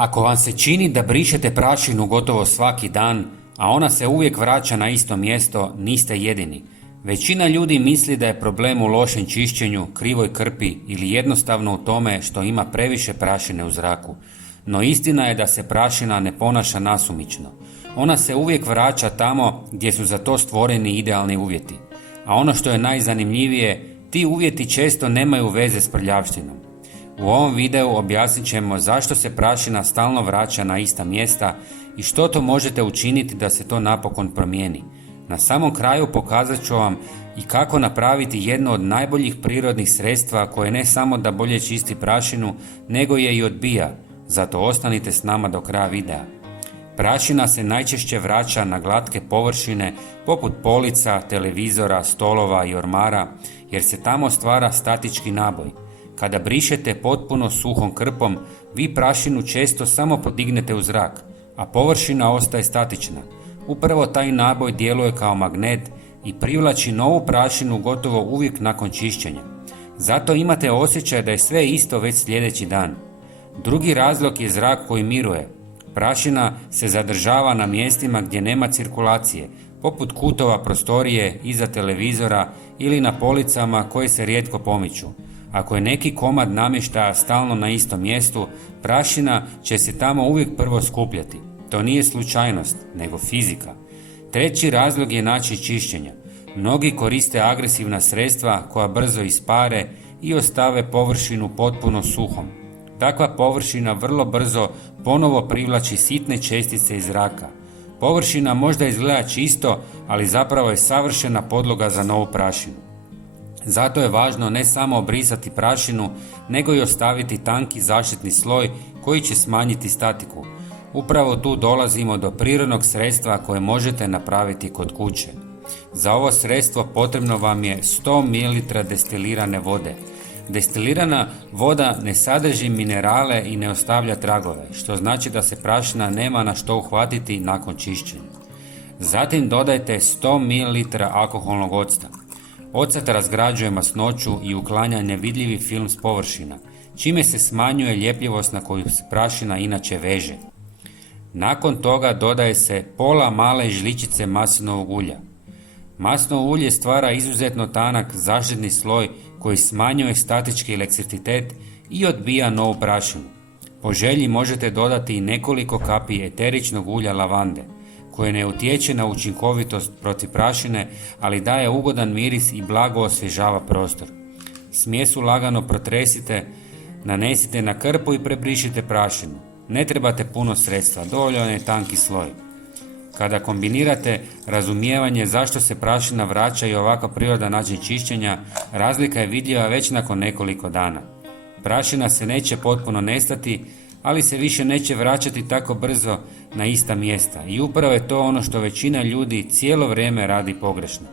Ako vam se čini da brišete prašinu gotovo svaki dan, a ona se uvijek vraća na isto mjesto, niste jedini. Većina ljudi misli da je problem u lošem čišćenju, krivoj krpi ili jednostavno u tome što ima previše prašine u zraku. No istina je da se prašina ne ponaša nasumično. Ona se uvijek vraća tamo gdje su za to stvoreni idealni uvjeti. A ono što je najzanimljivije, ti uvjeti često nemaju veze s prljavštinom. U ovom videu objasnit ćemo zašto se prašina stalno vraća na ista mjesta i što to možete učiniti da se to napokon promijeni. Na samom kraju pokazat ću vam i kako napraviti jedno od najboljih prirodnih sredstva koje ne samo da bolje čisti prašinu, nego je i odbija. Zato ostanite s nama do kraja videa. Prašina se najčešće vraća na glatke površine poput polica, televizora, stolova i ormara, jer se tamo stvara statički naboj. Kada brišete potpuno suhom krpom, vi prašinu često samo podignete u zrak, a površina ostaje statična. Upravo taj naboj djeluje kao magnet i privlači novu prašinu gotovo uvijek nakon čišćenja. Zato imate osjećaj da je sve isto već sljedeći dan. Drugi razlog je zrak koji miruje. Prašina se zadržava na mjestima gdje nema cirkulacije, poput kutova prostorije, iza televizora ili na policama koje se rijetko pomiču. Ako je neki komad namještaja stalno na istom mjestu, prašina će se tamo uvijek prvo skupljati. To nije slučajnost, nego fizika. Treći razlog je način čišćenja. Mnogi koriste agresivna sredstva koja brzo ispare i ostave površinu potpuno suhom. Takva površina vrlo brzo ponovo privlači sitne čestice iz zraka. Površina možda izgleda čisto, ali zapravo je savršena podloga za novu prašinu. Zato je važno ne samo obrisati prašinu, nego i ostaviti tanki zaštitni sloj koji će smanjiti statiku. Upravo tu dolazimo do prirodnog sredstva koje možete napraviti kod kuće. Za ovo sredstvo potrebno vam je 100 ml destilirane vode. Destilirana voda ne sadrži minerale i ne ostavlja tragove, što znači da se prašina nema na što uhvatiti nakon čišćenja. Zatim dodajte 100 ml alkoholnog octa. Ocat razgrađuje masnoću i uklanja nevidljivi film s površina, čime se smanjuje ljepljivost na koju se prašina inače veže. Nakon toga dodaje se pola male žličice maslinovog ulja. Maslinovo ulje stvara izuzetno tanak zaštitni sloj koji smanjuje statički elektricitet i odbija novu prašinu. Po želji možete dodati i nekoliko kapi eteričnog ulja lavande, koje ne utječe na učinkovitost protiv prašine, ali daje ugodan miris i blago osvježava prostor. Smjesu lagano protresite, nanesite na krpu i prebrišite prašinu. Ne trebate puno sredstva, dovoljan je tanki sloj. Kada kombinirate razumijevanje zašto se prašina vraća i ovakav prirodan način čišćenja, razlika je vidljiva već nakon nekoliko dana. Prašina se neće potpuno nestati, ali se više neće vraćati tako brzo na ista mjesta i upravo je to ono što većina ljudi cijelo vrijeme radi pogrešno.